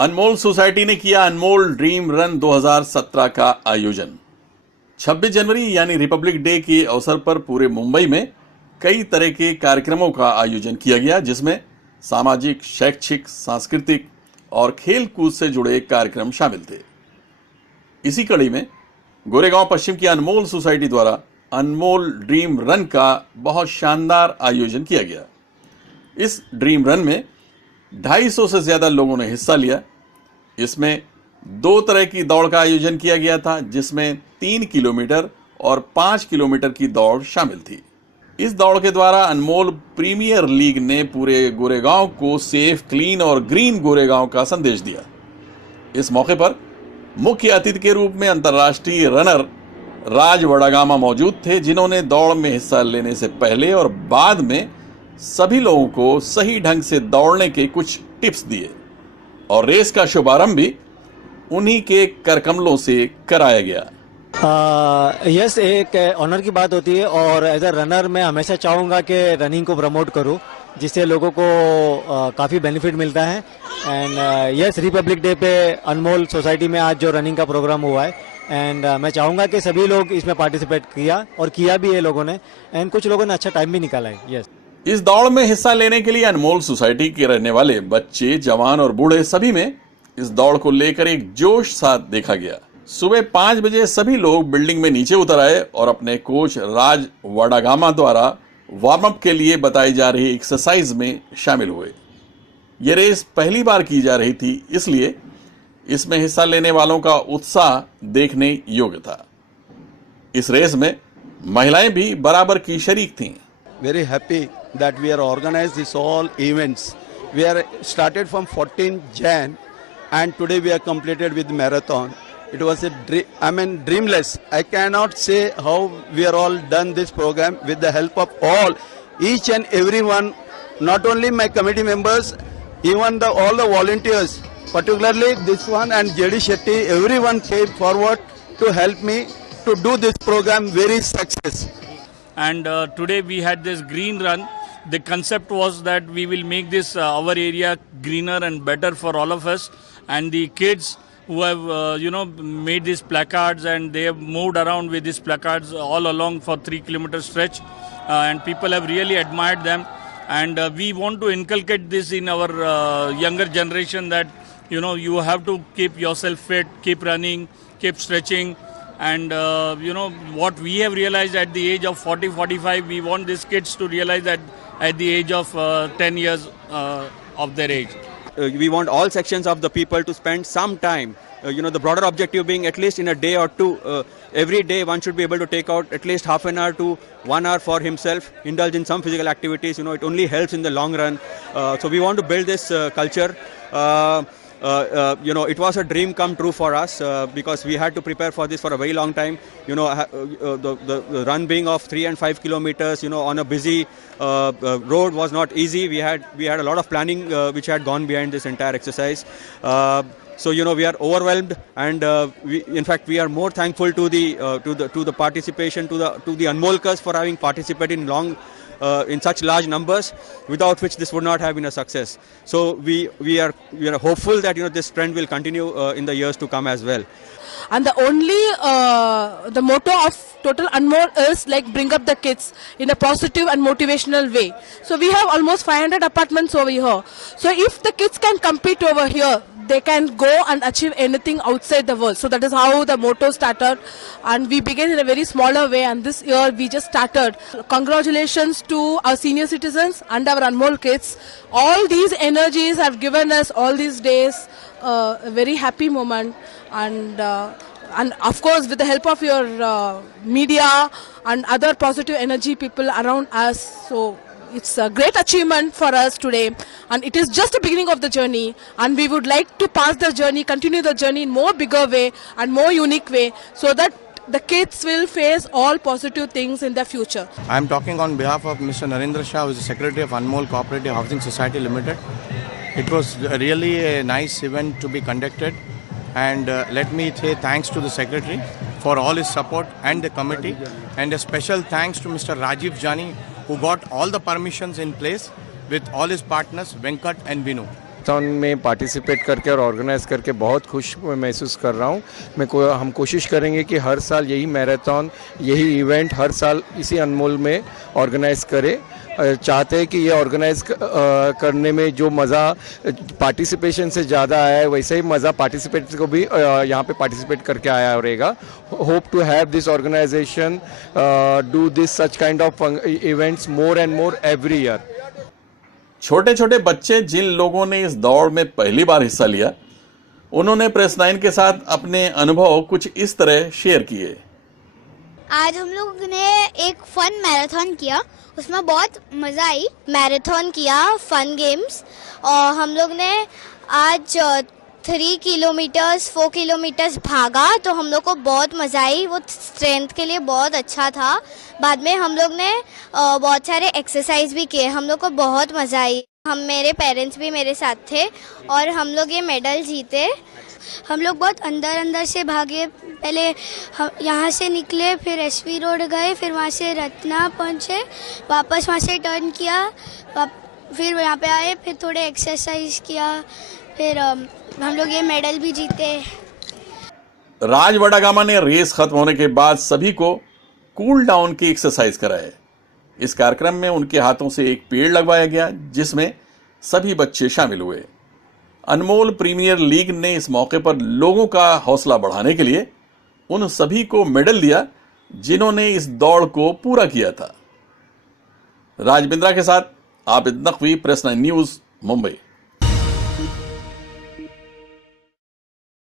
अनमोल society ने किया अनमोल dream run 2017 का आयोजन। 26 जनवरी यानी रिपब्लिक डे के अवसर पर पूरे मुंबई में कई तरह के कार्यक्रमों का आयोजन किया गया, जिसमें सामाजिक, शैक्षिक, सांस्कृतिक और खेल कूद से जुड़े कार्यक्रम शामिल थे। इसी कड़ी में गोरेगांव पश्चिम की अनमोल सोसाइटी द्वारा अनमोल ड्रीम रन का बहुत शानदार आयोजन किया गया। इस ड्रीम रन में 250 से ज्यादा लोगों ने हिस्सा लिया। इसमें 2 तरह की दौड़ का आयोजन किया गया था, जिसमें 3 किलोमीटर और 5 किलोमीटर की दौड़ शामिल थी। इस दौड़ के द्वारा अनमोल प्रीमियर लीग ने पूरे गोरेगांव को सेफ, क्लीन और ग्रीन गोरेगांव का संदेश दिया। इस मौके पर मुख्य अतिथि के रूप में अंतर्राष्ट्रीय रनर राज वडागामा मौजूद थे, जिन्होंने दौड़ में हिस्सा लेने से पहले और बाद में सभी लोगों को सही ढंग से दौड़ने के कुछ टिप्स दिए और रेस का शुभारंभ भी उन्हीं के करकमलों से कराया गया। यस, एक ऑनर की बात होती है और एज अ रनर मैं हमेशा चाहूँगा कि रनिंग को प्रमोट करूँ, जिससे लोगों को काफ़ी बेनिफिट मिलता है। एंड यस, रिपब्लिक डे पे अनमोल सोसाइटी में आज जो रनिंग का प्रोग्राम हुआ है, एंड मैं चाहूँगा कि सभी लोग इसमें पार्टिसिपेट किया और किया भी है लोगों ने, एंड कुछ लोगों ने अच्छा टाइम भी निकाला है। यस, इस दौड़ में हिस्सा लेने के लिए अनमोल सोसाइटी के रहने वाले बच्चे, जवान और बूढ़े सभी में इस दौड़ को लेकर एक जोश सा देखा गया। सुबह 5 बजे सभी लोग बिल्डिंग में नीचे उतर आए और अपने कोच राज वडागामा द्वारा वार्म अप के लिए बताई जा रही एक्सरसाइज में शामिल हुए। ये रेस पहली बार की जा रही थी, इसलिए इसमें हिस्सा लेने वालों का उत्साह देखने योग्य था। इस रेस में महिलाएं भी बराबर की शरीक थीं। Very happy that we are organized this all events. We are started from 14 Jan and today we are completed with marathon. It was a dreamless. I cannot say how we are all done this program with the help of all, each and everyone, not only my committee members, even all the volunteers, particularly this one and JD Shetty, everyone came forward to help me to do this program very success. And today we had this green run. The concept was that we will make this our area greener and better for all of us, and the kids who have made these placards, and they have moved around with these placards all along for 3-kilometer stretch, and people have really admired them. And we want to inculcate this in our younger generation, that you have to keep yourself fit, keep running, keep stretching. And what we have realized at the age of 40-45, we want these kids to realize that at the age of 10 years of their age. We want all sections of the people to spend some time, the broader objective being at least in a day or two, every day one should be able to take out at least half an hour to 1 hour for himself, indulge in some physical activities. It only helps in the long run. So we want to build this culture. It was a dream come true for us because we had to prepare for this for a very long time. The run being of 3 and 5 kilometers, on a busy road was not easy. We had a lot of planning which had gone behind this entire exercise. So we are overwhelmed, and in fact we are more thankful to the participation to the Anmolkars for having participated in such large numbers, without which this would not have been a success. So we are hopeful that this trend will continue in the years to come as well. And the motto of Total Anmol is like bring up the kids in a positive and motivational way. So we have almost 500 apartments over here. So if the kids can compete over here, they can go and achieve anything outside the world. So that is how the motto started, and we began in a very smaller way, and this year we just started. Congratulations to our senior citizens and our Anmol kids. All these energies have given us all these days a very happy moment, and of course with the help of your media and other positive energy people around us. So it's a great achievement for us today, and it is just the beginning of the journey, and we would like to pass the journey, continue the journey in more bigger way and more unique way, so that the kids will face all positive things in the future. I am talking on behalf of Mr. Narendra Shah, who is the Secretary of Anmol Cooperative Housing Society Limited. It was really a nice event to be conducted, and let me say thanks to the Secretary for all his support and the committee, and a special thanks to Mr. Rajiv Jani, who got all the permissions in place with all his partners, Venkat and Vinu. Marathon में participate करके और organise करके बहुत खुश महसूस कर रहा हूँ। हम कोशिश करेंगे कि हर साल यही मैराथन, यही इवेंट हर साल इसी अनमोल में ऑर्गेनाइज करे। चाहते हैं कि ये ऑर्गेनाइज करने में जो मज़ा पार्टिसिपेशन से ज़्यादा आया है, वैसे ही मज़ा पार्टिसिपेट को भी यहाँ पे पार्टिसिपेट करके आया रहेगा। Hope to have this organization do this such kind of events more and more every year. छोटे छोटे बच्चे जिन लोगों ने इस दौड़ में पहली बार हिस्सा लिया, उन्होंने प्रेस 9 के साथ अपने अनुभव कुछ इस तरह शेयर किए। आज हम लोग ने एक फन मैराथन किया, उसमें बहुत मज़ा आई। मैराथन किया, फन गेम्स, और हम लोग ने आज 3 किलोमीटर्स 4 किलोमीटर्स भागा, तो हम लोग को बहुत मज़ा आई। वो स्ट्रेंथ के लिए बहुत अच्छा था। बाद में हम लोग ने बहुत सारे एक्सरसाइज भी किए, हम लोग को बहुत मज़ा आई। मेरे पेरेंट्स भी मेरे साथ थे और हम लोग ये मेडल जीते। हम लोग बहुत अंदर से भागे। पहले हम यहाँ से निकले, फिर एसवी रोड गए, फिर वहाँ से रत्ना पहुँचे, वापस वहाँ से टर्न किया, फिर यहाँ पे आए, फिर थोड़े एक्सरसाइज किया, फिर हम लोग ये मेडल भी जीते। राज वडागामा ने रेस खत्म होने के बाद सभी को कूल डाउन की एक्सरसाइज कराए। इस कार्यक्रम में उनके हाथों से एक पेड़ लगवाया गया, जिसमें सभी बच्चे शामिल हुए। अनमोल प्रीमियर लीग ने इस मौके पर लोगों का हौसला बढ़ाने के लिए उन सभी को मेडल दिया जिन्होंने इस दौड़ को पूरा किया था। राज बिंद्रा के साथ आबिद नकवी, प्रेस 9 न्यूज़, मुंबई।